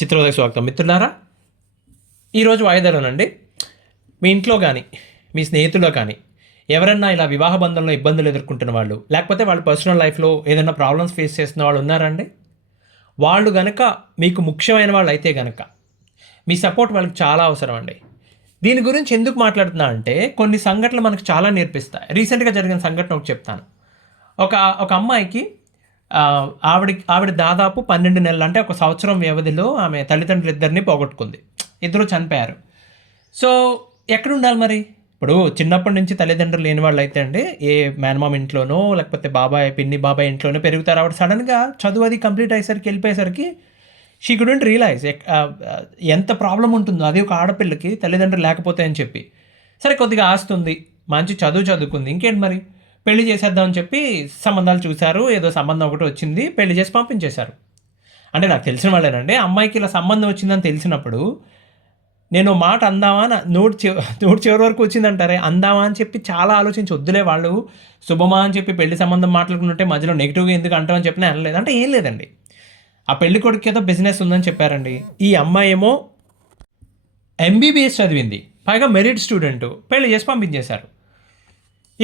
చిత్రోదయ స్వాగతం మిత్రులారా. ఈరోజు వాయిదాలోనండి, మీ ఇంట్లో కానీ మీ స్నేహితుల్లో కానీ ఎవరన్నా ఇలా వివాహ బంధంలో ఇబ్బందులు ఎదుర్కొంటున్న వాళ్ళు, లేకపోతే వాళ్ళ పర్సనల్ లైఫ్లో ఏదైనా ప్రాబ్లమ్స్ ఫేస్ చేస్తున్న వాళ్ళు ఉన్నారండి. వాళ్ళు గనక మీకు ముఖ్యమైన వాళ్ళు అయితే గనక మీ సపోర్ట్ వాళ్ళకి చాలా అవసరం అండి. దీని గురించి ఎందుకు మాట్లాడుతున్నా అంటే, కొన్ని సంఘటనలు మనకు చాలా నేర్పిస్తాయి. రీసెంట్గా జరిగిన సంఘటన ఒకటి చెప్తాను. ఒక ఒక అమ్మాయికి ఆవిడ దాదాపు 12 నెలలు, అంటే ఒక సంవత్సరం వ్యవధిలో ఆమె తల్లిదండ్రులు ఇద్దరిని పోగొట్టుకుంది. ఇద్దరు చనిపోయారు. సో ఎక్కడ ఉండాలి మరి? ఇప్పుడు చిన్నప్పటి నుంచి తల్లిదండ్రులు లేని వాళ్ళు అయితే అండి, ఏ మేనమామ ఇంట్లోనో లేకపోతే బాబాయ్ పిన్ని బాబాయ్ ఇంట్లోనో పెరుగుతారు. ఆవిడ సడన్గా చదువు అది కంప్లీట్ అయ్యేసరికి వెళ్ళిపోయేసరికి షీ కుడెంట్ రియలైజ్ ఎంత ప్రాబ్లం ఉంటుందో, అది ఒక ఆడపిల్లకి తల్లిదండ్రులు లేకపోతే అని చెప్పి. సరే, కొద్దిగా ఆస్తుంది, మంచి చదువుకుంది, ఇంకేంటి మరి పెళ్లి చేసేద్దామని చెప్పి సంబంధాలు చూశారు. ఏదో సంబంధం ఒకటి వచ్చింది, పెళ్లి చేసి పంపించేశారు. అంటే నాకు తెలిసిన వాళ్ళేనండి. అమ్మాయికి ఇలా సంబంధం వచ్చిందని తెలిసినప్పుడు నేను మాట అందామా, నోటి చివరి వరకు వచ్చిందంటారే, అందామా అని చెప్పి చాలా ఆలోచించి, వద్దులే వాళ్ళు శుభమా అని చెప్పి పెళ్లి సంబంధం మాట్లాడుకుంటుంటే మధ్యలో నెగిటివ్గా ఎందుకు అంటామని చెప్పినా అనలేదు. అంటే ఏం లేదండి, ఆ పెళ్లి కొడుకు ఏదో బిజినెస్ ఉందని చెప్పారండి. ఈ అమ్మాయి ఏమో ఎంబీబీఎస్ చదివింది, పైగా మెరిట్ స్టూడెంట్, పెళ్లి చేసి పంపించేశారు.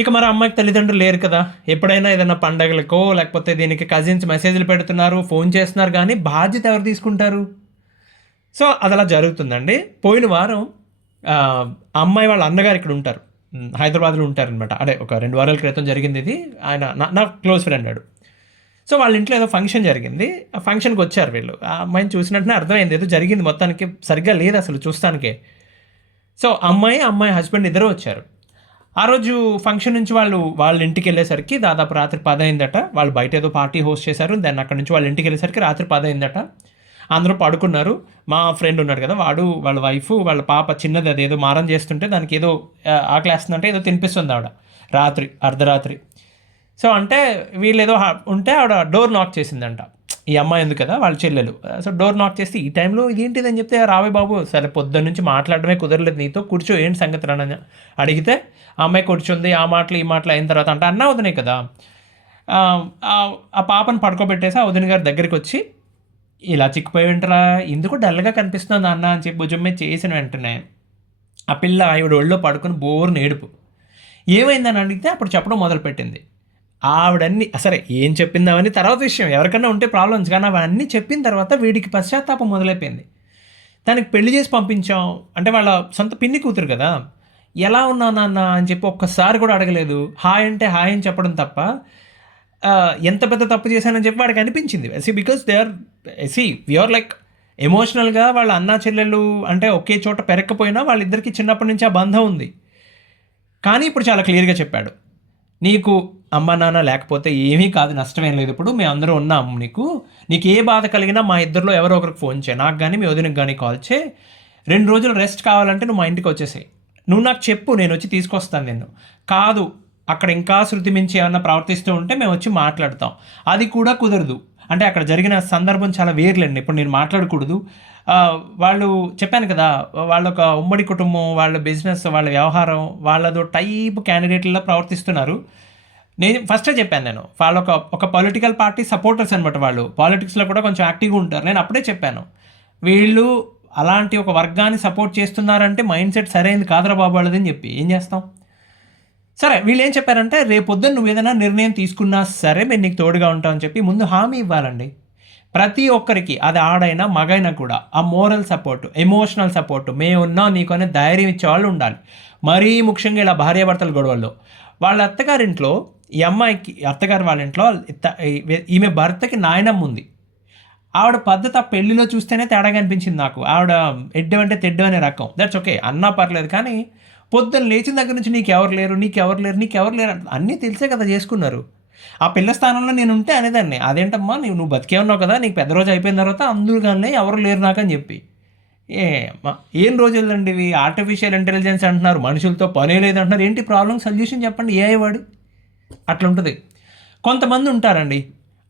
ఇక మరి అమ్మాయికి తల్లిదండ్రులు లేరు కదా. ఎప్పుడైనా ఏదైనా పండగలకో లేకపోతే దీనికి కజిన్స్ మెసేజ్లు పెడుతున్నారు, ఫోన్ చేస్తున్నారు, కానీ బాధ్యత ఎవరు తీసుకుంటారు? సో అది అలా జరుగుతుందండి. పోయిన వారం అమ్మాయి వాళ్ళ అన్నగారు ఇక్కడ ఉంటారు, హైదరాబాద్లో ఉంటారనమాట. అదే ఒక 2 వారాల క్రితం జరిగింది ఇది. ఆయన నా క్లోజ్ ఫ్రెండ్ ఆడు. సో వాళ్ళ ఇంట్లో ఏదో ఫంక్షన్ జరిగింది. ఆ ఫంక్షన్కి వచ్చారు వీళ్ళు. ఆ అమ్మాయిని చూసినట్టునే అర్థమైంది, ఏదో జరిగింది, మొత్తానికి సరిగ్గా లేదు అసలు చూస్తానికే. సో అమ్మాయి హస్బెండ్ ఇద్దరు వచ్చారు. ఆ రోజు ఫంక్షన్ నుంచి వాళ్ళ ఇంటికి వెళ్ళేసరికి దాదాపు రాత్రి 10 అయిందట. వాళ్ళు బయట ఏదో పార్టీ హోస్ట్ చేశారు. దాన్ని అక్కడ నుంచి వాళ్ళ ఇంటికి వెళ్ళేసరికి రాత్రి 10 అయిందట. అందరూ పడుకున్నారు. మా ఫ్రెండ్ ఉన్నాడు కదా, వాళ్ళ వైఫ్, వాళ్ళ పాప చిన్నది, అది ఏదో మారం చేస్తుంటే దానికి ఏదో ఆకలేస్తుందంటే ఏదో తినిపిస్తుంది ఆవిడ, అర్ధరాత్రి. సో అంటే వీళ్ళు ఏదో ఉంటే ఆవిడ డోర్ నాక్ చేసిందంట. ఈ అమ్మాయి ఉంది కదా, వాళ్ళ చెల్లెలు. సో డోర్ నాక్ చేస్తే ఈ టైంలో ఇదేంటిది అని చెప్తే, రావే బాబు, సరే పొద్దున్న నుంచి మాట్లాడడమే కుదరలేదు నీతో, కూర్చో, ఏంటి సంగతి రానని అడిగితే ఆ అమ్మాయి కూర్చుంది. ఆ మాటలు ఈ మాటలు అయిన తర్వాత అంటే అన్న వదినే కదా, ఆ పాపను పడుకోబెట్టేసి ఆ వదిన గారి దగ్గరికి వచ్చి, ఇలా చిక్కిపోయి వింటరా, ఎందుకు డల్గా కనిపిస్తుంది అన్న అని చెప్పి భుజం మీద చేసిన వెంటనే ఆ పిల్ల ఆవిడ ఒళ్ళో పడుకుని బోర్ని ఏడుపు. ఏమైందని అడిగితే అప్పుడు చెప్పడం మొదలుపెట్టింది. ఆవిడన్నీ సరే ఏం చెప్పింది అవన్నీ తర్వాత విషయం, ఎవరికన్నా ఉంటే ప్రాబ్లమ్స్, కానీ అవన్నీ చెప్పిన తర్వాత వీడికి పశ్చాత్తాపం మొదలైపోయింది. దానికి పెళ్లి చేసి పంపించాం అంటే వాళ్ళ సొంత పిన్ని కూతురు కదా, ఎలా ఉన్నావు నాన్న అని చెప్పి ఒక్కసారి కూడా అడగలేదు. హాయ్ అంటే హాయ్ అని చెప్పడం తప్ప ఎంత పెద్ద తప్పు చేశానని చెప్పి వాడికి అనిపించింది. బికాస్ వీఆర్ లైక్ ఎమోషనల్గా వాళ్ళ అన్నా చెల్లెళ్ళు అంటే ఒకే చోట పెరగకపోయినా వాళ్ళిద్దరికీ చిన్నప్పటి నుంచి ఆ బంధం ఉంది. కానీ ఇప్పుడు చాలా క్లియర్గా చెప్పాడు, నీకు అమ్మ నాన్న లేకపోతే ఏమీ కాదు, నష్టమేం లేదు, ఇప్పుడు మేము అందరూ ఉన్నాము, నీకు ఏ బాధ కలిగినా మా ఇద్దరిలో ఎవరో ఒకరికి ఫోన్ చేయి, నాకు కానీ మీ వదినకి కానీ కాల్ చేయి, 2 రోజులు రెస్ట్ కావాలంటే నువ్వు మా ఇంటికి వచ్చేసాయి, నువ్వు నాకు చెప్పు, నేను వచ్చి తీసుకొస్తాను నిన్ను, కాదు అక్కడ ఇంకా శృతి మించి ఏమన్నా ప్రవర్తిస్తూ ఉంటే మేము వచ్చి మాట్లాడతాం, అది కూడా కుదరదు అంటే అక్కడ జరిగిన సందర్భం చాలా వేర్లేండి, ఇప్పుడు నేను మాట్లాడకూడదు. వాళ్ళు చెప్పాను కదా, వాళ్ళ ఒక ఉమ్మడి కుటుంబం, వాళ్ళ బిజినెస్, వాళ్ళ వ్యవహారం, వాళ్ళదో టైప్ క్యాండిడేట్లలో ప్రవర్తిస్తున్నారు. నేను ఫస్టే చెప్పాను, నేను వాళ్ళు ఒక పొలిటికల్ పార్టీ సపోర్టర్స్ అనమాట, వాళ్ళు పాలిటిక్స్లో కూడా కొంచెం యాక్టివ్గా ఉంటారు. నేను అప్పుడే చెప్పాను, వీళ్ళు అలాంటి ఒక వర్గాన్ని సపోర్ట్ చేస్తున్నారంటే మైండ్ సెట్ సరైనది కాదురా బాబు వాళ్ళదని చెప్పి ఏం చేస్తాం. సరే, వీళ్ళు ఏం చెప్పారంటే, రేపొద్దున నువ్వు ఏదైనా నిర్ణయం తీసుకున్నా సరే మేము నీకు తోడుగా ఉంటామని చెప్పి ముందు హామీ ఇవ్వాలండి. ప్రతి ఒక్కరికి, అది ఆడైనా మగైనా కూడా ఆ మోరల్ సపోర్ట్, ఎమోషనల్ సపోర్ట్, మేము ఉన్నాం నీకు అనే ధైర్యం ఇచ్చే వాళ్ళు ఉండాలి. మరీ ముఖ్యంగా ఇలా భార్యాభర్తల గొడవల్లో వాళ్ళ అత్తగారింట్లో, ఈ అమ్మాయికి అత్తగారు వాళ్ళ ఇంట్లో ఈమె భర్తకి నాయనమ్మ ఉంది. ఆవిడ పద్ధతి ఆ పెళ్లిలో చూస్తేనే తేడాగా అనిపించింది నాకు. ఆవిడ ఎడ్డం అంటే తెడ్డం అనే రకం. దట్స్ ఓకే, అన్నా పర్లేదు, కానీ పొద్దున్న లేచిన దగ్గర నుంచి నీకెవరు లేరు అన్నీ తెలిసే కదా చేసుకున్నారు. ఆ పిల్ల స్థానంలో నేను ఉంటే అనేదాన్ని, అదేంటమ్మా నువ్వు బతికే ఉన్నావు కదా, నీకు పెద్ద రోజు అయిపోయిన తర్వాత అందరూ కానీ ఎవరు లేరు నాకని చెప్పి. ఏం రోజులండి ఇవి, ఆర్టిఫిషియల్ ఇంటెలిజెన్స్ అంటున్నారు, మనుషులతో పనే లేదు అంటున్నారు, ఏంటి ప్రాబ్లం సొల్యూషన్ చెప్పండి, వాడు అట్లుంటుంది. కొంతమంది ఉంటారండి,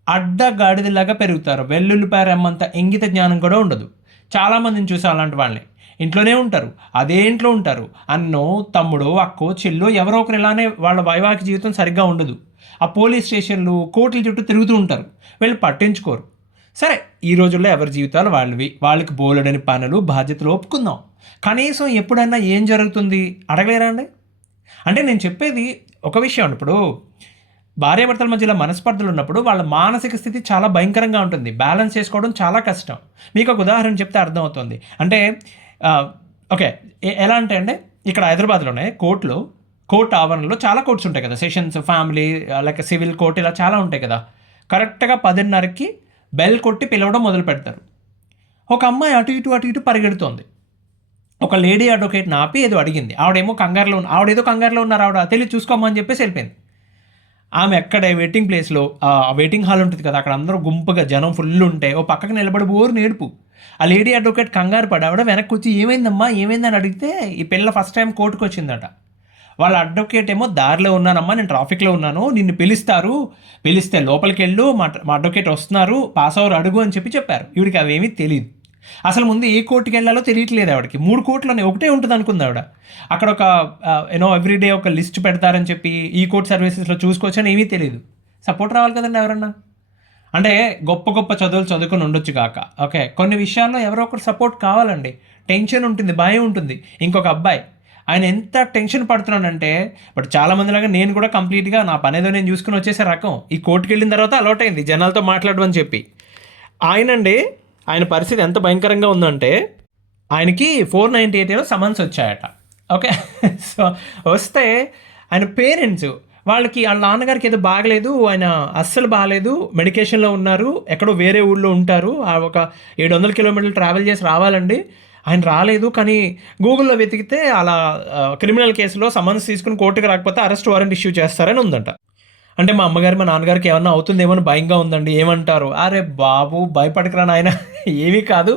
అడ్డగాడిదలాగా పెరుగుతారు, వెల్లుల్లిపారెమ్మంత ఇంగిత జ్ఞానం కూడా ఉండదు. చాలామందిని చూసా అలాంటి వాళ్ళని. ఇంట్లోనే ఉంటారు, అదే ఇంట్లో ఉంటారు, అన్నో తమ్ముడో అక్కో చెల్లో ఎవరో ఒకరు ఇలానే వాళ్ళ వైవాహిక జీవితం సరిగ్గా ఉండదు. ఆ పోలీస్ స్టేషన్లు కోర్టుల చుట్టూ తిరుగుతూ ఉంటారు, వీళ్ళు పట్టించుకోరు. సరే, ఈ రోజుల్లో ఎవరి జీవితాలు వాళ్ళవి, వాళ్ళకి బోలెడని పనులు బాధ్యతలు ఒప్పుకుందాం. కనీసం ఎప్పుడైనా ఏం జరుగుతుంది అడగలేరా అండి? అంటే నేను చెప్పేది ఒక విషయం అండి. ఇప్పుడు భార్యాభర్తల మధ్యలో మనస్పర్ధలు ఉన్నప్పుడు వాళ్ళ మానసిక స్థితి చాలా భయంకరంగా ఉంటుంది. బ్యాలెన్స్ చేసుకోవడం చాలా కష్టం. మీకు ఒక ఉదాహరణ చెప్తే అర్థమవుతుంది. అంటే ఓకే, ఎలా అంటే అండి, ఇక్కడ హైదరాబాద్లోనే కోర్టు ఆవరణలో చాలా కోర్ట్స్ ఉంటాయి కదా, sessions, family, like civil court, ఇలా చాలా ఉంటాయి కదా. కరెక్ట్గా 10:30కి బెల్ కొట్టి పిలవడం మొదలు పెడతారు. ఒక అమ్మాయి అటు ఇటు పరిగెడుతోంది. ఒక లేడీ అడ్వకేట్ని ఆపి ఏదో అడిగింది. ఆవిడేదో కంగారులో ఉన్నారు, ఆవిడ తెలియదు చూసుకోమని చెప్పేసి వెళ్ళిపోయింది. ఆమె ఎక్కడే వెయిటింగ్ ప్లేస్లో, ఆ వెయిటింగ్ హాల్ ఉంటుంది కదా, అక్కడ అందరూ గుంపుగా జనం ఫుల్ ఉంటే ఓ పక్కకు నిలబడి నేడుపు. ఆ లేడీ అడ్వకేట్ కంగారు పడి ఆవిడ వెనక్కి వచ్చి ఏమైందమ్మా ఏమైందని అడిగితే ఈ పిల్ల ఫస్ట్ టైం కోర్టుకు వచ్చిందట. వాళ్ళ అడ్వకేట్ ఏమో దారిలో ఉన్నానమ్మా, నేను ట్రాఫిక్లో ఉన్నాను, నిన్ను పిలిస్తే లోపలికి వెళ్ళు, మా అడ్వకేట్ వస్తున్నారు, పాస్ అవర్ అడుగు అని చెప్పారు. ఈవిడికి అవేమీ తెలియదు. అసలు ముందు ఏ కోర్టుకి వెళ్ళాలో తెలియట్లేదు ఆవిడకి. 3 కోర్టులోనే ఒకటే ఉంటుంది అనుకుంది ఆవిడ. అక్కడ ఒక ఎవ్రీడే ఒక లిస్ట్ పెడతారని చెప్పి ఈ కోర్ట్ సర్వీసెస్లో చూసుకోవచ్చని ఏమీ తెలియదు. సపోర్ట్ రావాలి కదండి ఎవరన్నా. అంటే గొప్ప చదువులు చదువుకొని ఉండొచ్చు కాక, ఓకే, కొన్ని విషయాల్లో ఎవరో ఒకరు సపోర్ట్ కావాలండి. టెన్షన్ ఉంటుంది, భయం ఉంటుంది. ఇంకొక అబ్బాయి, ఆయన ఎంత టెన్షన్ పడుతున్నాడంటే, బట్ చాలామందిలాగా నేను కూడా కంప్లీట్గా నా పనేదో నేను చూసుకుని వచ్చేసే రకం. ఈ కోర్టుకి వెళ్ళిన తర్వాత అలవాట్ అయింది జనాలతో మాట్లాడమని చెప్పి. ఆయన పరిస్థితి ఎంత భయంకరంగా ఉందంటే, ఆయనకి 498 సమన్స్ వచ్చాయట. ఓకే, సో వస్తే ఆయన పేరెంట్స్ వాళ్ళ నాన్నగారికి ఏదో బాగలేదు, ఆయన అస్సలు బాగలేదు, మెడికేషన్లో ఉన్నారు, ఎక్కడో వేరే ఊళ్ళో ఉంటారు, ఒక 700 కిలోమీటర్లు ట్రావెల్ చేసి రావాలండి, ఆయన రాలేదు. కానీ గూగుల్లో వెతికితే అలా క్రిమినల్ కేసులో సమన్స్ తీసుకుని కోర్టుకు రాకపోతే అరెస్ట్ వారెంట్ ఇష్యూ చేస్తారని ఉందంట. అంటే మా అమ్మగారు మా నాన్నగారికి ఏమన్నా అవుతుందేమో భయంగా ఉందండి. ఏమంటారు? అరే బాబు భయపడకరా నాయన, ఏమీ కాదు,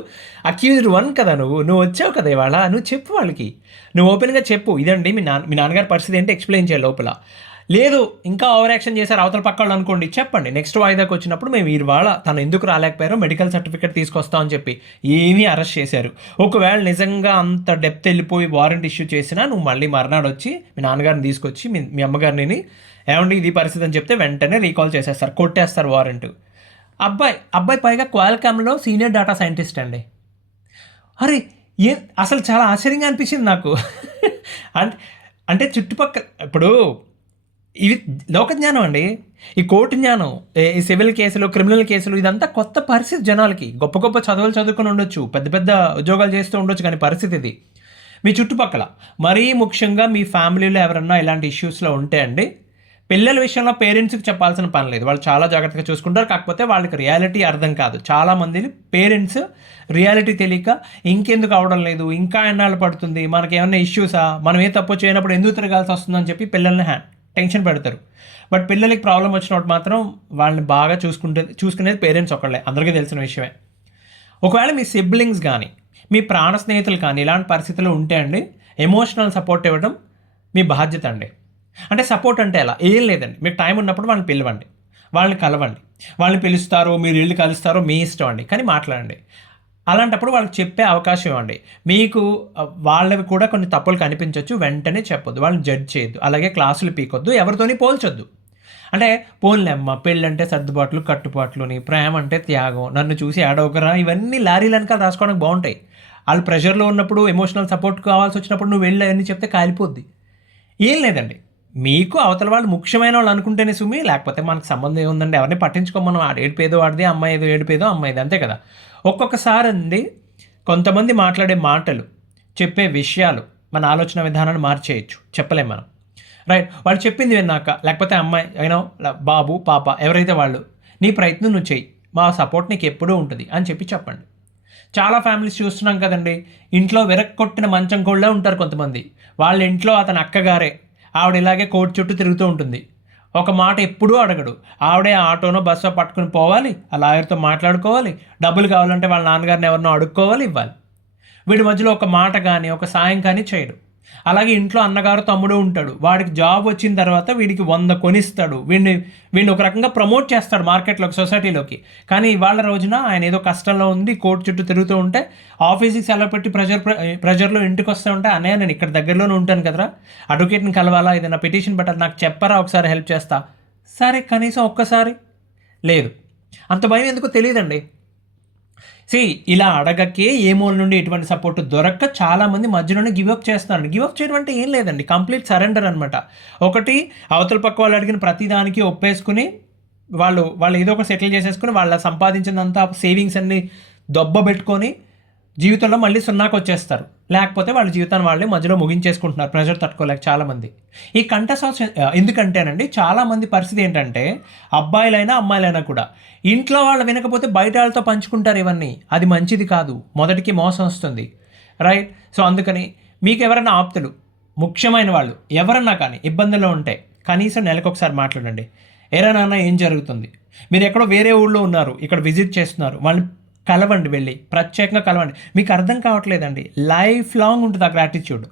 అక్యూజ్డ్ 1 కదా, నువ్వు వచ్చావు కదా ఇవాళ, నువ్వు చెప్పు వాళ్ళకి, నువ్వు ఓపెన్గా చెప్పు, ఇదండి మీ నాన్నగారి పరిస్థితి ఏంటి ఎక్స్ప్లెయిన్ చేయాలి లోపల. లేదు ఇంకా ఓవర్ యాక్షన్ చేశారు అవతల పక్క వాళ్ళు అనుకోండి, చెప్పండి, నెక్స్ట్ వాయిదాకి వచ్చినప్పుడు మేము ఇవాళ తను ఎందుకు రాలేకపోయారో మెడికల్ సర్టిఫికేట్ తీసుకొస్తామని చెప్పి ఏమీ అరెస్ట్ చేశారు. ఒకవేళ నిజంగా అంత డెప్త్ వెళ్ళిపోయి వారెంట్ ఇష్యూ చేసినా నువ్వు మళ్ళీ మర్నాడు వచ్చి మీ నాన్నగారిని తీసుకొచ్చి మీ అమ్మగారిని ఏమండి ఇది పరిస్థితి అని చెప్తే వెంటనే రీకాల్ చేసేస్తారు, కొట్టేస్తారు వారెంట్. అబ్బాయి పైగా క్వాల్కామ్లో సీనియర్ డేటా సైంటిస్ట్ అండి. అరే అసలు చాలా ఆశ్చర్యంగా అనిపించింది నాకు. అంటే చుట్టుపక్కల ఇప్పుడు ఇవి లోకజ్ఞానం అండి, ఈ కోర్టు జ్ఞానం, ఈ సివిల్ కేసులు, క్రిమినల్ కేసులు, ఇదంతా కొత్త పరిస్థితి జనాలకి. గొప్ప చదువులు చదువుకొని ఉండొచ్చు, పెద్ద ఉద్యోగాలు చేస్తూ ఉండొచ్చు, కానీ పరిస్థితి ఇది. మీ చుట్టుపక్కల మరీ ముఖ్యంగా మీ ఫ్యామిలీలో ఎవరన్నా ఇలాంటి ఇష్యూస్లో ఉంటే అండి, పిల్లల విషయంలో పేరెంట్స్కి చెప్పాల్సిన పని లేదు, వాళ్ళు చాలా జాగ్రత్తగా చూసుకుంటారు. కాకపోతే వాళ్ళకి రియాలిటీ అర్థం కాదు. చాలామంది పేరెంట్స్ రియాలిటీ తెలియక ఇంకెందుకు అవడం లేదు, ఇంకా ఎన్నాళ్ళు పడుతుంది, మనకి ఏమైనా ఇష్యూసా, మనం ఏ తప్పు చేయనప్పుడు ఎందుకు తిరగాల్సి వస్తుందని చెప్పి పిల్లల్ని టెన్షన్ పెడతారు. బట్ పిల్లలకి ప్రాబ్లం వచ్చినప్పుడు మాత్రం వాళ్ళని బాగా చూసుకునేది పేరెంట్స్ ఒకళ్ళే, అందరికీ తెలిసిన విషయమే. ఒకవేళ మీ సిబ్లింగ్స్ కానీ మీ ప్రాణ స్నేహితులు కానీ ఇలాంటి పరిస్థితుల్లో ఉంటే అండి, ఎమోషనల్ సపోర్ట్ ఇవ్వడం మీ బాధ్యత అండి. అంటే సపోర్ట్ అంటే ఎలా, ఏం లేదండి, మీకు టైం ఉన్నప్పుడు వాళ్ళని పిలవండి, వాళ్ళని కలవండి, వాళ్ళని పిలుస్తారో మీరు ఇల్లు కలుస్తారో మీ ఇష్టం అండి, కానీ మాట్లాడండి. అలాంటప్పుడు వాళ్ళకి చెప్పే అవకాశం ఇవ్వండి. మీకు వాళ్ళవి కూడా కొన్ని తప్పులు కనిపించవచ్చు, వెంటనే చెప్పొద్దు, వాళ్ళని జడ్జ్ చేయొద్దు, అలాగే క్లాసులు పీకొద్దు, ఎవరితోని పోల్చొద్దు. అంటే పోన్లేమ్మ, పెళ్ళంటే సర్దుబాట్లు కట్టుబాట్లుని, ప్రేమ అంటే త్యాగం, నన్ను చూసి ఏడవకరా, ఇవన్నీ లారీలు వెనకాల రాసుకోవడానికి బాగుంటాయి. వాళ్ళు ప్రెషర్లో ఉన్నప్పుడు ఎమోషనల్ సపోర్ట్ కావాల్సి వచ్చినప్పుడు నువ్వు వెళ్ళి అవన్నీ చెప్తే కాలిపోద్ది. ఏం లేదండి, మీకు అవతల వాళ్ళు ముఖ్యమైన వాళ్ళు అనుకుంటేనే సుమి, లేకపోతే మనకు సంబంధం ఏముందండి, ఎవరిని పట్టించుకోమనం, ఏడిపేదో వాడిది, అమ్మాయి ఏదో ఏడిపేదో అమ్మాయిది, అంతే కదా. ఒక్కొక్కసారి అండి కొంతమంది మాట్లాడే మాటలు, చెప్పే విషయాలు మన ఆలోచన విధానాన్ని మార్చేయచ్చు, చెప్పలేం మనం. రైట్, వాళ్ళు చెప్పింది విన్నాక, లేకపోతే అమ్మాయి అయినా బాబు పాప ఎవరైతే వాళ్ళు, నీ ప్రయత్నం నువ్వు చెయ్యి, మా సపోర్ట్ నీకు ఎప్పుడూ ఉంటుంది అని చెప్పండి. చాలా ఫ్యామిలీస్ చూస్తున్నాం కదండి, ఇంట్లో విరక్కొట్టిన మంచం కోళ్ళే ఉంటారు కొంతమంది. వాళ్ళ ఇంట్లో అతని అక్కగారే, ఆవిడ ఇలాగే కోర్టు చుట్టూ తిరుగుతూ ఉంటుంది, ఒక మాట ఎప్పుడూ అడగడు, ఆవిడే ఆటోనో బస్సో పట్టుకుని పోవాలి, ఆ లాయర్తో మాట్లాడుకోవాలి, డబ్బులు కావాలంటే వాళ్ళ నాన్నగారిని ఎవరినో అడుక్కోవాలి, ఇవ్వాలి. వీడి మధ్యలో ఒక మాట కానీ ఒక సాయం కానీ చేయడు. అలాగే ఇంట్లో అన్నగారు తమ్ముడు ఉంటాడు, వాడికి జాబ్ వచ్చిన తర్వాత వీడికి 100 కొనిస్తాడు, వీడిని ఒక రకంగా ప్రమోట్ చేస్తాడు మార్కెట్లోకి, సొసైటీలోకి. కానీ ఇవాళ రోజున ఆయన ఏదో కష్టంలో ఉంది, కోర్టు చుట్టూ తిరుగుతూ ఉంటే, ఆఫీస్కి సెలవు పెట్టి ప్రెజర్లో ఇంటికి వస్తూ ఉంటే, అన్నయ్య నేను ఇక్కడ దగ్గరలోనే ఉంటాను కదరా, అడ్వకేట్ని కలవాలా, ఏదైనా పిటిషన్ పెట్టాలి, నాకు చెప్పరా, ఒకసారి హెల్ప్ చేస్తా. సరే కనీసం ఒక్కసారి లేదు, అంత భయం ఎందుకో తెలియదండి. సి ఇలా అడగకే ఏ మూల నుండి ఎటువంటి సపోర్ట్ దొరక్క చాలామంది మధ్యలోనే గివప్ చేస్తున్నారు. గివప్ చేయడం అంటే ఏం లేదండి, కంప్లీట్ సరెండర్ అనమాట. ఒకటి, అవతల పక్క వాళ్ళు అడిగిన ప్రతిదానికి ఒప్పేసుకుని వాళ్ళు వాళ్ళు ఏదో ఒక సెటిల్ చేసేసుకుని వాళ్ళ సంపాదించినంత సేవింగ్స్ అన్ని దొబ్బ పెట్టుకొని జీవితంలో మళ్ళీ సున్నాకు వచ్చేస్తారు. లేకపోతే వాళ్ళ జీవితాన్ని వాళ్ళే మధ్యలో ముగించేసుకుంటున్నారు ప్రెషర్ తట్టుకోలేక చాలామంది. ఈ కంటెస్ట్ ఎందుకంటేనండి, చాలామంది పరిస్థితి ఏంటంటే అబ్బాయిలైనా అమ్మాయిలైనా కూడా ఇంట్లో వాళ్ళు వినకపోతే బయట వాళ్ళతో పంచుకుంటారు ఇవన్నీ. అది మంచిది కాదు, మొదటికి మోసం వస్తుంది, రైట్? సో అందుకని మీకు ఎవరైనా ఆప్తులు, ముఖ్యమైన వాళ్ళు ఎవరన్నా కానీ ఇబ్బందుల్లో ఉంటే కనీసం నెలకు ఒకసారి మాట్లాడండి. ఏరా నాన్న ఏం జరుగుతుంది, మీరు ఎక్కడో వేరే ఊళ్ళో ఉన్నారు, ఇక్కడ విజిట్ చేస్తున్నారు, వాళ్ళని కలవండి, వెళ్ళి ప్రత్యేకంగా కలవండి. మీకు అర్థం కావట్లేదండి, లైఫ్ లాంగ్ ఉంటుంది ఆ గ్రాటిట్యూడ్.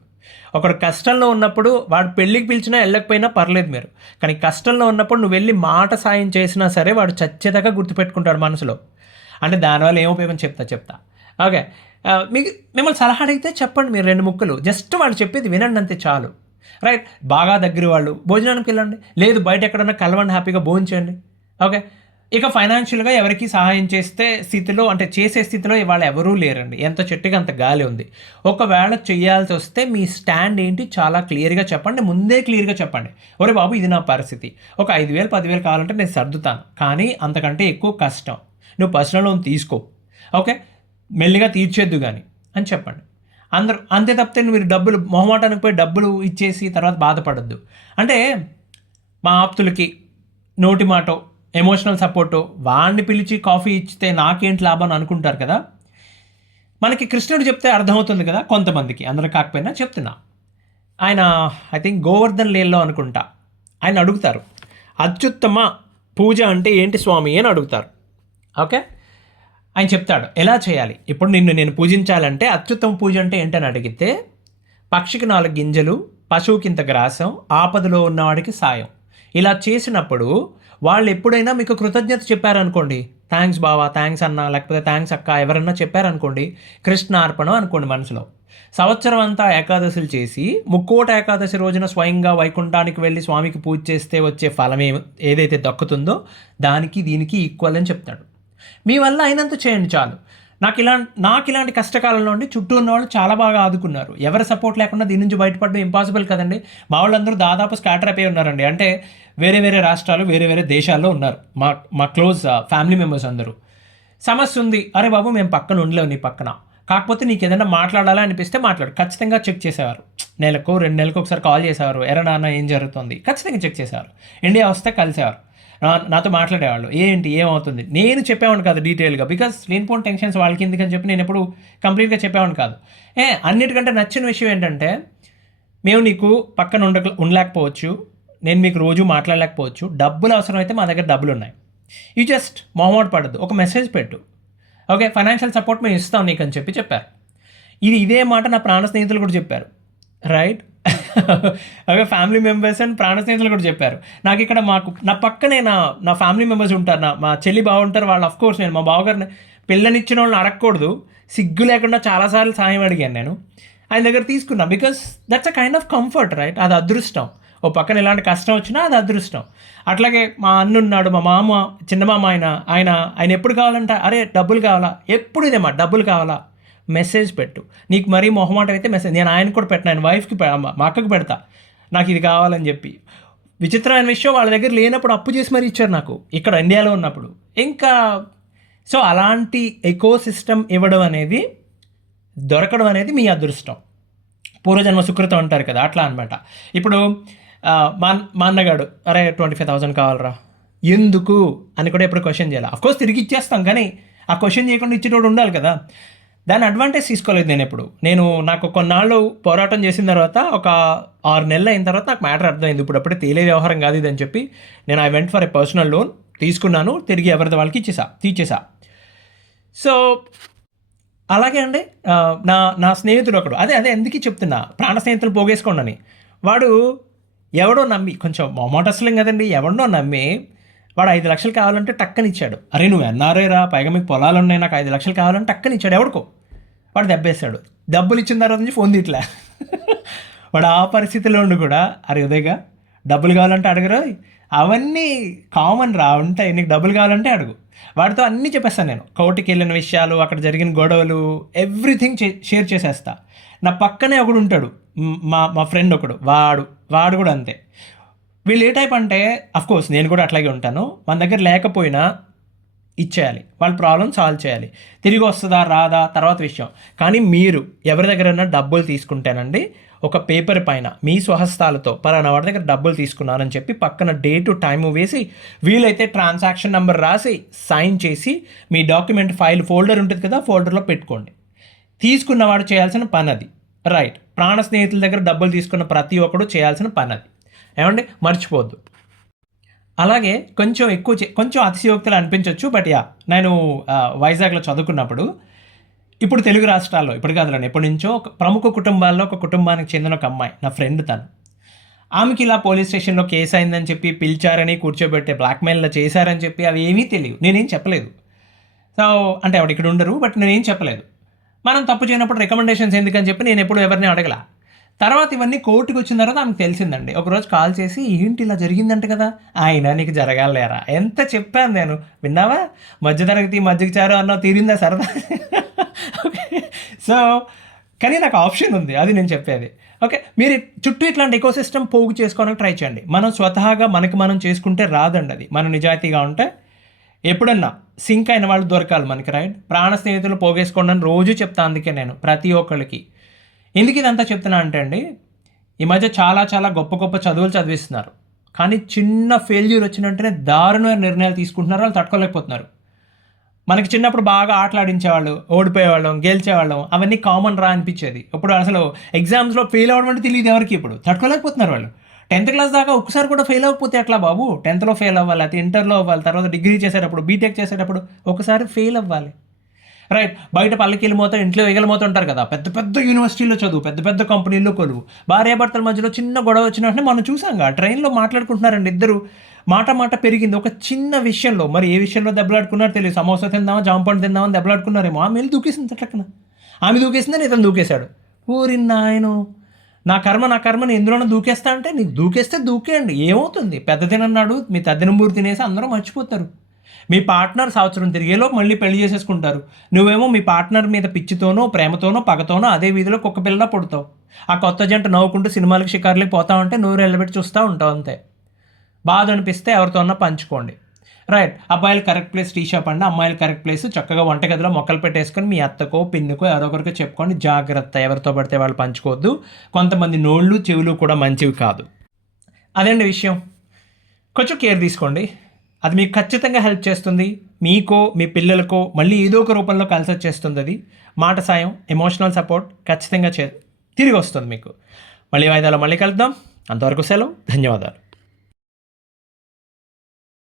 ఒకడు కష్టంలో ఉన్నప్పుడు వాడు పెళ్ళికి పిలిచినా వెళ్ళకపోయినా పర్లేదు మీరు, కానీ కష్టంలో ఉన్నప్పుడు నువ్వు వెళ్ళి మాట సాయం చేసినా సరే వాడు చచ్చేదాకా గుర్తుపెట్టుకుంటాడు మనసులో. అంటే దానివల్ల ఏం ఉపయోగం చెప్తా. ఓకే, మీకు మిమ్మల్ని సలహా అడిగితే చెప్పండి, మీరు 2 ముక్కలు జస్ట్ వాళ్ళు చెప్పేది వినండి అంతే చాలు, రైట్? బాగా దగ్గర వాళ్ళు భోజనానికి వెళ్ళండి, లేదు బయట ఎక్కడన్నా కలవండి, హ్యాపీగా భోజనం చేయండి. ఓకే, ఇక ఫైనాన్షియల్గా ఎవరికి సహాయం చేసే స్థితిలో ఇవాళ ఎవరూ లేరండి. ఎంత చెట్టుగా అంత గాలి ఉంది. ఒకవేళ చేయాల్సి వస్తే మీ స్టాండ్ ఏంటి చాలా క్లియర్గా చెప్పండి, ముందే క్లియర్గా చెప్పండి. ఒరే బాబు, ఇది నా పరిస్థితి, ఒక 5,000 10,000 కావాలంటే నేను సర్దుతాను, కానీ అంతకంటే ఎక్కువ కష్టం, నువ్వు పర్సనల్ లోన్ తీసుకో, ఓకే, మెల్లిగా తీర్చేద్దు కానీ అని చెప్పండి. అందరూ అంతే తప్పితే మీరు మొహమాటానికి పోయి డబ్బులు ఇచ్చేసి తర్వాత బాధపడద్దు. అంటే మా ఆప్తులకి నోటి మాటో ఎమోషనల్ సపోర్టు వాడిని పిలిచి కాఫీ ఇచ్చితే నాకేంటి లాభం అనుకుంటారు కదా. మనకి కృష్ణుడు చెప్తే అర్థమవుతుంది కదా కొంతమందికి, అందరూ కాకపోయినా చెప్తున్నా. ఆయన ఐ థింక్ గోవర్ధన్ లీలలో అనుకుంటా, ఆయన అడుగుతారు అత్యుత్తమ పూజ అంటే ఏంటి స్వామి అని అడుగుతారు. ఓకే, ఆయన చెప్తాడు ఎలా చేయాలి. ఇప్పుడు నేను పూజించాలంటే అత్యుత్తమ పూజ అంటే ఏంటని అడిగితే, పక్షికి 4 గింజలు, పశువుకింత గ్రాసం, ఆపదలో ఉన్నవాడికి సాయం. ఇలా చేసినప్పుడు వాళ్ళు ఎప్పుడైనా మీకు కృతజ్ఞత చెప్పారనుకోండి, థ్యాంక్స్ బావా, థ్యాంక్స్ అన్న, లేకపోతే థ్యాంక్స్ అక్క, ఎవరన్నా చెప్పారనుకోండి, కృష్ణార్పణం అనుకోండి మనసులో. సంవత్సరం అంతా ఏకాదశులు చేసి ముక్కోట ఏకాదశి రోజున స్వయంగా వైకుంఠానికి వెళ్ళి స్వామికి పూజ చేస్తే వచ్చే ఫలం ఏదైతే దక్కుతుందో దానికి దీనికి ఈక్వల్ అని చెప్తాడు. మీ వల్ల అయినంత చేయండి చాలు. నాకు ఇలాంటి కష్టకాలంలో ఉండి చుట్టూ ఉన్న వాళ్ళు చాలా బాగా ఆదుకున్నారు. ఎవరి సపోర్ట్ లేకుండా దీని నుంచి బయటపడడం ఇంపాసిబుల్ కదండి. మా వాళ్ళందరూ దాదాపు స్కాటర్ అయిపోయి ఉన్నారండి. అంటే వేరే వేరే రాష్ట్రాలు, వేరే వేరే దేశాల్లో ఉన్నారు. మా క్లోజ్ ఫ్యామిలీ మెంబర్స్ అందరూ. సమస్య ఉంది, అరే బాబు మేము పక్కన ఉండలేవు నీ పక్కన, కాకపోతే నీకు ఏదైనా మాట్లాడాలా అనిపిస్తే మాట్లాడు. ఖచ్చితంగా చెక్ చేసేవారు, నెలకు 2 నెలలకు ఒకసారి కాల్ చేసేవారు, ఎరా నాన్న ఏం జరుగుతుంది, ఖచ్చితంగా చెక్ చేసేవారు. ఇండియా వస్తే కలిసేవారు, నాతో మాట్లాడేవాళ్ళు, ఏమవుతుంది. నేను చెప్పేవాడిని కాదు డీటెయిల్గా, బికాస్ లేనిపోయిన టెన్షన్స్ వాళ్ళకి ఎందుకని చెప్పి నేను ఎప్పుడు కంప్లీట్గా చెప్పేవాడిని కాదు. అన్నిటికంటే నచ్చిన విషయం ఏంటంటే, మేము నీకు పక్కన ఉండలేకపోవచ్చు, నేను మీకు రోజు మాట్లాడలేకపోవచ్చు, డబ్బులు అవసరమైతే మా దగ్గర డబ్బులు ఉన్నాయి, యూ జస్ట్ మొహమాట పడద్దు, ఒక మెసేజ్ పెట్టు, ఓకే, ఫైనాన్షియల్ సపోర్ట్ మేము ఇస్తాం నీకు అని చెప్పారు. ఇదే మాట నా ప్రాణ స్నేహితులు కూడా చెప్పారు, right? Okay, family members and ప్రాణ స్నేహితులు కూడా చెప్పారు. నాకు ఇక్కడ నా పక్కనే నా ఫ్యామిలీ మెంబర్స్ ఉంటారు, మా చెల్లి బాగుంటారు వాళ్ళు. అఫ్కోర్స్ నేను మా బావగారిని పిల్లనిచ్చిన వాళ్ళని అడగకూడదు, సిగ్గు లేకుండా చాలాసార్లు సాయం అడిగాను నేను, ఆయన దగ్గర తీసుకున్నా. Because that's a kind of comfort, right? అది అదృష్టం. ఓ పక్కన ఎలాంటి కష్టం వచ్చినా అది అదృష్టం. అట్లాగే మా అన్నున్నాడు, మా మామ, చిన్నమామ, ఆయన ఎప్పుడు కావాలంట, అరే డబ్బులు కావాలా, ఎప్పుడు ఇదేమా డబ్బులు కావాలా, మెసేజ్ పెట్టు. నీకు మరీ మొహమాట అయితే మెసేజ్, నేను ఆయనకు కూడా పెట్టిన, ఆయన వైఫ్కి, మా అక్కకి పెడతా, నాకు ఇది కావాలని చెప్పి. విచిత్రమైన విషయం, వాళ్ళ దగ్గర లేనప్పుడు అప్పు చేసి మరీ ఇచ్చారు నాకు, ఇక్కడ ఇండియాలో ఉన్నప్పుడు. ఇంకా సో అలాంటి ఎకో సిస్టమ్ ఇవ్వడం అనేది, దొరకడం అనేది మీ అదృష్టం, పూర్వజన్మ సుకృతం అంటారు కదా, అట్లా అనమాట. ఇప్పుడు మా అన్నగాడు, అరే 25,000 కావాలరా, ఎందుకు అని కూడా ఎప్పుడు క్వశ్చన్ చేయాలి. అఫ్కోర్స్ తిరిగి ఇచ్చేస్తాం, కానీ ఆ క్వశ్చన్ చేయకుండా ఇచ్చేటోడు ఉండాలి కదా. దాని అడ్వాంటేజ్ తీసుకోలేదు నేను ఎప్పుడు. నాకు కొన్నాళ్ళు పోరాటం చేసిన తర్వాత, ఒక 6 నెలలు అయిన తర్వాత నాకు మ్యాటర్ అర్థమైంది, ఇప్పుడప్పుడే తేలే వ్యవహారం కాదు ఇది అని చెప్పి నేను I went for a personal loan తీసుకున్నాను, తిరిగి ఎవరిది వాళ్ళకి తీసేసా. సో అలాగే అండి, నా స్నేహితుడు ఒకడు, అదే ఎందుకు చెప్తున్నా, ప్రాణ స్నేహితులు పోగేసుకోండి అని. వాడు ఎవడో నమ్మి, కొంచెం మొమోటస్లం కదండి, ఎవడో నమ్మి వాడు 5 లక్షలు కావాలంటే టక్కని ఇచ్చాడు. అరే నువ్వు ఎన్ఆర్ఐ రా, పైగా మీకు పొలాలు ఉన్నాయి, నాకు 5 లక్షలు కావాలంటే టక్కని ఇచ్చాడు. ఎవడికో వాడు దెబ్బేశాడు. డబ్బులు ఇచ్చిన తర్వాత నుంచి ఫోన్ తీట్లే. వాడు ఆ పరిస్థితిలో ఉండి కూడా, అరే ఉదయగా డబ్బులు కావాలంటే అడగరు, అవన్నీ కామన్ రా, ఉంటాయి. నీకు డబ్బులు కావాలంటే అడుగు. వాడితో అన్నీ చెప్పేస్తాను నేను. కోర్టుకి వెళ్ళిన విషయాలు, అక్కడ జరిగిన గొడవలు, ఎవ్రీథింగ్ షేర్ చేసేస్తా. నా పక్కనే ఒకడు ఉంటాడు, మా మా ఫ్రెండ్ ఒకడు, వాడు కూడా అంతే. వీళ్ళు ఏ టైప్ అంటే, అఫ్కోర్స్ నేను కూడా అట్లాగే ఉంటాను. మన దగ్గర లేకపోయినా ఇచ్చేయాలి, వాళ్ళ ప్రాబ్లం సాల్వ్ చేయాలి. తిరిగి వస్తుందా రాదా తర్వాత విషయం. కానీ మీరు ఎవరి దగ్గరైనా డబ్బులు తీసుకుంటేనండి, ఒక పేపర్ పైన మీ స్వహస్తాలతో పలానా వాడి దగ్గర డబ్బులు తీసుకున్నానని చెప్పి పక్కన డేటు టైము వేసి, వీలైతే ట్రాన్సాక్షన్ నెంబర్ రాసి సైన్ చేసి మీ డాక్యుమెంట్ ఫైల్ ఫోల్డర్ ఉంటుంది కదా, ఫోల్డర్లో పెట్టుకోండి. తీసుకున్నవాడు చేయాల్సిన పని అది. రైట్. ప్రాణ స్నేహితుల దగ్గర డబ్బులు తీసుకున్న ప్రతి ఒక్కడు చేయాల్సిన పని అది. ఏమండి, మర్చిపోవద్దు. అలాగే కొంచెం అతిశయోక్తులు అనిపించవచ్చు, బట్ నేను వైజాగ్లో చదువుకున్నప్పుడు, ఇప్పుడు తెలుగు రాష్ట్రాల్లో, ఇప్పుడు కాదులేండి, ఎప్పటి నుంచో ఒక ప్రముఖ కుటుంబాల్లో ఒక కుటుంబానికి చెందిన ఒక అమ్మాయి, నా ఫ్రెండ్ తను. ఆమెకి ఇలా పోలీస్ స్టేషన్లో కేసు అయిందని చెప్పి పిలిచారని, కూర్చోబెట్టే బ్లాక్మెయిల్లో చేశారని చెప్పి అవి ఏమీ తెలియదు. నేనేం చెప్పలేదు. సో అంటే ఆవిడ ఇక్కడ ఉండరు, బట్ నేనేం చెప్పలేదు. మనం తప్పు చేయనప్పుడు రికమెండేషన్స్ ఎందుకని చెప్పి నేను ఎప్పుడు ఎవరిని అడగల. తర్వాత ఇవన్నీ కోర్టుకు వచ్చిన తర్వాత ఆమెకు తెలిసిందండి. ఒకరోజు కాల్ చేసి, ఏంటి ఇలా జరిగిందంట కదా, ఆయన నీకు జరగాలేరా, ఎంత చెప్పాను నేను, విన్నావా, మధ్యతరగతి మజ్జిగ చారు అన్నావు, తీరిందా సరదా. ఓకే. సో కానీ నాకు ఆప్షన్ ఉంది, అది నేను చెప్పేది. ఓకే, మీరు చుట్టూ ఇట్లాంటి ఎకోసిస్టమ్ పోగు చేసుకోవడానికి ట్రై చేయండి. మనం స్వతహాగా మనం చేసుకుంటే రాదండి అది. మనం నిజాయితీగా ఉంటే ఎప్పుడన్నా సింక్ అయిన వాళ్ళు దొరకాలి మనకి, రైట్. ప్రాణ స్నేహితులు పోగేసుకోండి అని రోజు చెప్తాను. అందుకే నేను ప్రతి ఒక్కరికి ఎందుకు ఇదంతా చెప్తున్నా అంటే అండి, ఈ మధ్య చాలా చాలా గొప్ప గొప్ప చదువులు చదివిస్తున్నారు, కానీ చిన్న ఫెయిల్యూర్ వచ్చినంటేనే దారుణమైన నిర్ణయాలు తీసుకుంటున్నారు, వాళ్ళు తట్టుకోలేకపోతున్నారు. మనకి చిన్నప్పుడు బాగా ఆటలాడించేవాళ్ళు, ఓడిపోయేవాళ్ళం, గెలిచేవాళ్ళం, అవన్నీ కామన్ రా అనిపించేది. ఇప్పుడు అసలు ఎగ్జామ్స్లో ఫెయిల్ అవ్వడం అంటే తెలియదు ఎవరికి. ఇప్పుడు తట్టుకోలేకపోతున్నారు వాళ్ళు. 10th క్లాస్ దాకా ఒక్కసారి కూడా ఫెయిల్ అవ్వకపోతే ఎట్లా బాబు? 10thలో ఫెయిల్ అవ్వాలి, అయితే ఇంటర్లో అవ్వాలి, తర్వాత డిగ్రీ చేసేటప్పుడు, బీటెక్ చేసేటప్పుడు ఒకసారి ఫెయిల్ అవ్వాలి, రైట్. బయట పల్లకీలు మోత, ఇంట్లో ఎగలమోతుంటారు కదా, పెద్ద పెద్ద యూనివర్సిటీలో చదువు, పెద్ద పెద్ద కంపెనీల్లో కొలువు, భార్యాభర్తల మధ్యలో చిన్న గొడవ వచ్చినట్టు మనం చూసాంగా, ట్రైన్లో మాట్లాడుకుంటున్నారండి ఇద్దరు, మాట పెరిగింది ఒక చిన్న విషయంలో. మరి ఏ విషయంలో దెబ్బలాడుకున్నారో తెలియదు. సమోసా తిందామా, జాంపండు తిందామని దెబ్బలాడుకున్నారేమో. ఆమె వెళ్ళి దూకేసింది అట్లక్కన, ఆమె దూకేసిందని ఇతను దూకేశాడు. ఊరి నాయను, నా కర్మని ఎందులోనో దూకేస్తా అంటే, నీకు దూకేస్తే దూకేయండి, ఏమవుతుంది, పెద్ద తినన్నాడు, మీ తద్దినంబూరు తినేసి అందరూ మర్చిపోతారు. మీ పార్ట్నర్ సంవత్సరం తిరిగేలోపు మళ్ళీ పెళ్లి చేసేసుకుంటారు. నువ్వేమో మీ పార్ట్నర్ మీద పిచ్చితోనో, ప్రేమతోనో, పగతోనో అదే వీధిలో కుక్క పిల్లలా పుడతావు. ఆ కొత్త జంట నవ్వుకుంటూ సినిమాలకు షికార్లకి పోతా ఉంటే నోరు ఎల్లబెట్టి చూస్తూ ఉంటావు అంతే. బాధ అనిపిస్తే ఎవరితోన్నా పంచుకోండి, రైట్. అబ్బాయిలు కరెక్ట్ ప్లేస్ టీ షాప్ అండి, అమ్మాయిలు కరెక్ట్ ప్లేస్ చక్కగా వంటగదిలో మొక్కలు పెట్టేసుకొని మీ అత్తకో పిన్నుకో ఎవరొకరికో చెప్పుకోండి. జాగ్రత్త, ఎవరితో పడితే వాళ్ళు పంచుకోవద్దు. కొంతమంది నోళ్ళు చెవులు కూడా మంచివి కాదు. అదండి విషయం. కొంచెం కేర్ తీసుకోండి, అది మీకు ఖచ్చితంగా హెల్ప్ చేస్తుంది. మీకో మీ పిల్లలకో మళ్ళీ ఏదో ఒక రూపంలో కలిసి వచ్చేస్తుంది. అది మాట సాయం, ఎమోషనల్ సపోర్ట్ ఖచ్చితంగా తిరిగి వస్తుంది మీకు. మళ్ళీ వాయిదాలో మళ్ళీ కలుద్దాం. అంతవరకు సెలవు. ధన్యవాదాలు.